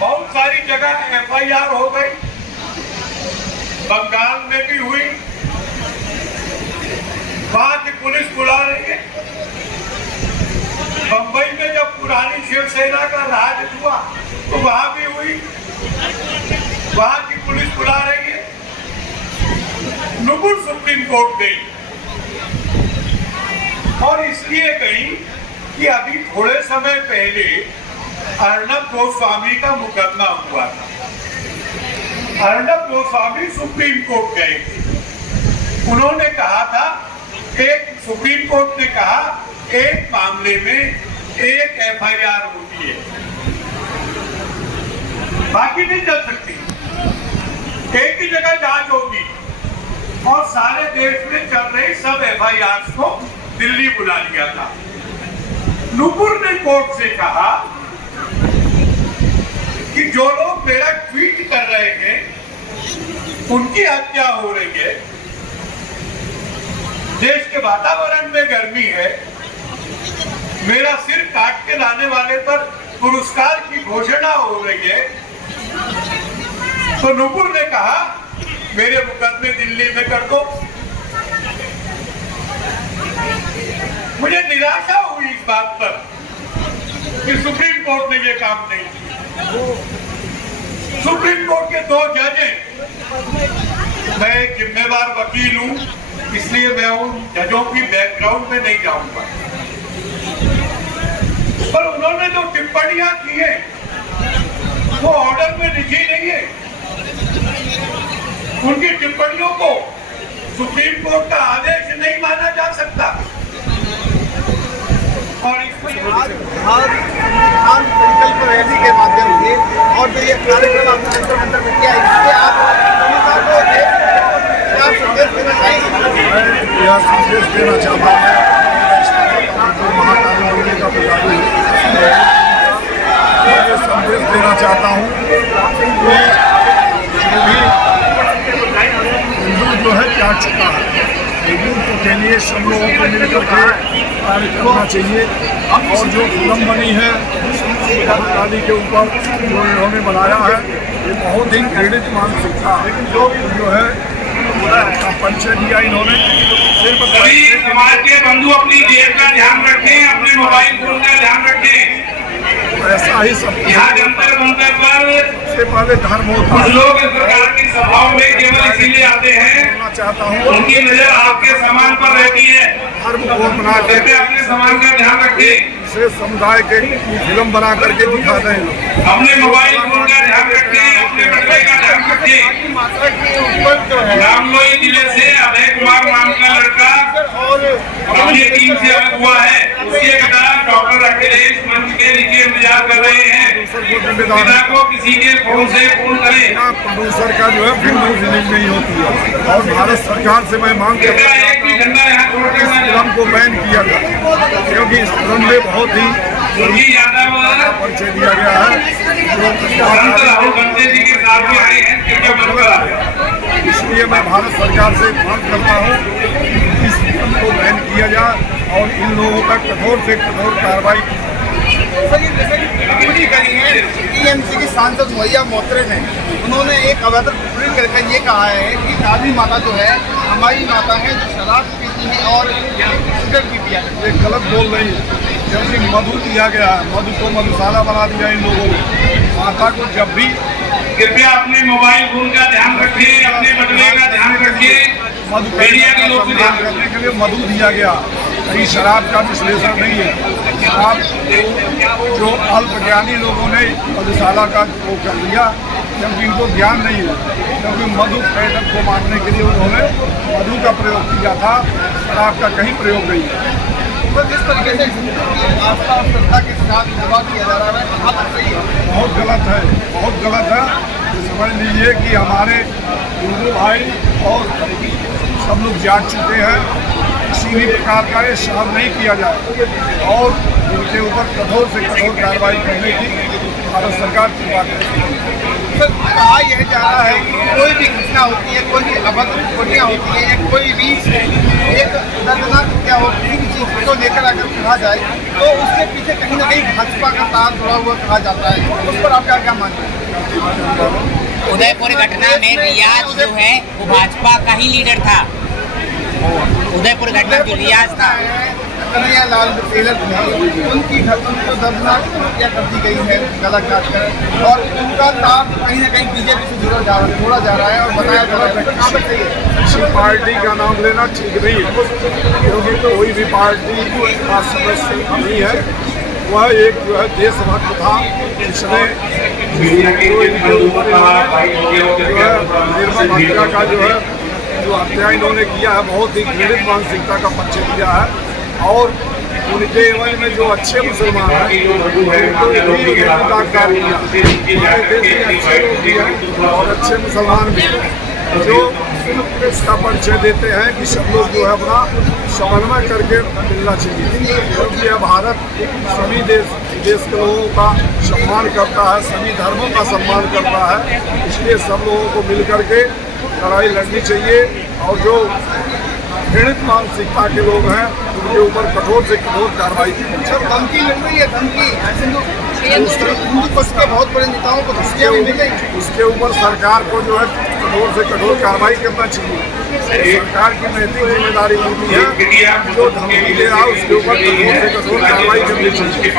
बहुत सारी जगह FIR हो गई, बंगाल में भी हुई, वहां की पुलिस बुला रही है। बंबई में जब पुरानी शिवसेना का राज हुआ तो वहां भी हुई, वहां की पुलिस बुला रही है। नुपुर सुप्रीम कोर्ट गई और इसलिए गई कि अभी थोड़े समय पहले अर्नब गोस्वामी का मुकदमा हुआ था। अर्नब गोस्वामी सुप्रीम कोर्ट गए थे। उन्होंने कहा था, सुप्रीम कोर्ट ने कहा एक मामले में एक FIR होती है, बाकी नहीं चल सकती, एक ही जगह जांच होगी। और सारे देश में चल रही सब FIRs को दिल्ली बुला लिया था। नुपुर ने कोर्ट से कहा कि जो लोग मेरा ट्वीट कर रहे हैं उनकी हत्या हो रही है, देश के वातावरण में गर्मी है, मेरा सिर काट के लाने वाले पर पुरस्कार की घोषणा हो रही है। तो नुपुर ने कहा मेरे मुकदमे दिल्ली में कर दो। मुझे निराशा हुई इस बात पर कि सुप्रीम कोर्ट ने ये काम नहीं किया। सुप्रीम कोर्ट के 2 जज हैं। मैं एक जिम्मेदार वकील हूं, इसलिए मैं उन जजों की बैकग्राउंड में नहीं जाऊंगा, पर उन्होंने जो टिप्पणियां की है वो ऑर्डर में लिखी नहीं है। उनकी टिप्पणियों को सुप्रीम कोर्ट का आदेश नहीं माना जा सकता। और इसमें संकल्प रैली के माध्यम से और जो ये कार्यक्रम आपने जंतर मंतर में किया, इससे आप क्या संदेश देना चाहेंगे? यह संदेश देना चाहता हूँ महाकाली मंदिर का पुजारी, ये संदेश देना चाहता हूँ कि जो भी हिंदू जो है त्याग चुका है, हिंदुत्व के लिए सब लोगों को मिलकर के कार्य करना चाहिए। और जो फिल्म बनी है महाकाली के ऊपर जो इन्होंने बनाया है, ये बहुत ही प्रेरित मानसिक था। जो है परिचय दिया इन्होंने। सभी समाज के बंधु अपनी जेब का ध्यान रखें, अपने मोबाइल फोन का ध्यान रखें। ऐसा ही सब यहाँ जंतर मंतर पर सबसे पहले धर्म होता कुछ लोग इस प्रकार की सभाओं में केवल इसीलिए आते हैं, चाहता हूँ उनकी नजर आपके समान पर रहती है। धर्म को अपना कृपया अपने समान का ध्यान रखें। से समुदाय के फिल्म बना करके दिखाते हैं। अपने मोबाइल फोन का ध्यान रखें, अपने बटुए का ध्यान रखें। रामलोई जिले से अभय कुमार नाम का लड़का अपनी टीम से अलग हुआ है। उसके पिता डॉक्टर अखिलेश मंच के नीचे इंतजार कर रहे हैं। पिता को किसी के फोन से फोन करें। प्रोड्यूसर का जो है फिल्म रिलीज नहीं होती है और भारत सरकार से मैं मांग करता हूं एक भी झंडा यहाँ छोड़ इस फिल्म को बैन किया जाए, क्योंकि इस फिल्म में बहुत ही परिचय दिया गया है। राहुल गांधी जी के साथ में आए हैं, इसलिए मैं भारत सरकार से मांग करता हूँ इस फिल्म को बैन किया जाए और इन लोगों पर कठोर से कठोर कार्रवाई की। टिप्पणी करी है टीएमसी की सांसद मैया मोहतरे ने, उन्होंने एक अवैध टिप्पणी करके ये कहा है कि काली माता जो है हमारी माता है जो शराब पीती है और सिगरेट पीती है। ये गलत बोल रही है, क्योंकि मधु दिया गया है, मधु को मधुशाला बना दिया इन लोगों ने। माता को जब भी कृपया अपने मोबाइल फोन का ध्यान रखिए, अपने बटुए का ध्यान रखिए। मीडिया के लोग भी ध्यान करने के लिए मधु दिया गया, कहीं शराब का विश्लेषण नहीं है। शराब जो अल्पज्ञानी लोगों ने मधुशाला का वो कर दिया, क्योंकि इनको ज्ञान नहीं है। क्योंकि मधु पर्यटक को मारने के लिए उन्होंने मधु का प्रयोग किया था, शराब का कहीं प्रयोग नहीं है। तो जिस तरीके से आस्था और श्रद्धा के साथ विवाह किया जा रहा है, आप सही है? बहुत गलत है, बहुत गलत है। समझ लीजिए कि हमारे हिंदू भाई और सब लोग जाग चुके हैं, किसी भी प्रकार का ये सहन नहीं किया जाए और इनके ऊपर कठोर से कठोर कार्रवाई करने की भारत सरकार की बात है। सर, कहा यह जा रहा है कि कोई भी घटना होती है, कोई भी अभद्र घटना होती है, या कोई भी एक दर्दनाक क्या हो, किसी भी चीज़ को लेकर अगर कहा जाए तो उसके पीछे कहीं ना कहीं भाजपा का तार जुड़ा हुआ कहा जाता है। उस पर आपका क्या मानना है? उदयपुर घटना में रियाज जो है वो भाजपा का ही लीडर था। उदयपुर घटना जो रियाज था, कन्हैया लाल टेलर थे, उनकी उनको दर्दनाक हत्या कर दी गई है गला काट कर, और उनका तार कहीं ना कहीं बीजेपी से जोड़ा जा रहा है और बताया जा रहा है कहाँ पर सही है। किसी पार्टी का नाम लेना ठीक नहीं है, क्योंकि कोई भी पार्टी का सदस्य नहीं है। वह एक जो है देशभक्त था, जिसने निर्मम हत्या का जो हत्या इन्होंने किया है, बहुत ही घृणित मानसिकता का परिचय दिया है। और उनके एवज में जो अच्छे मुसलमान हैं और अच्छे मुसलमान भी जो इसका परिचय देते हैं कि सब लोग जो है अपना समन्वय करके मिलना चाहिए, क्योंकि यह भारत सभी देश के लोगों का सम्मान करता है, सभी धर्मों का सम्मान करता है। इसलिए सब लोगों को मिल करके लड़ाई लड़नी चाहिए, और जो घृणित मानसिकता के लोग हैं उनके ऊपर कठोर से कठोर कार्रवाई की। सर, धमकी मिल रही है, धमकी हिंदू पक्ष के बहुत बड़े नेताओं को धमकियां भी मिल रही। उसके ऊपर सरकार को जो है कठोर से कठोर कार्रवाई करना चाहिए। सरकार की नैतिक जिम्मेदारी होती है, जो धमकी दे रहा है उसके ऊपर कठोर से कठोर कार्रवाई करनी चाहिए।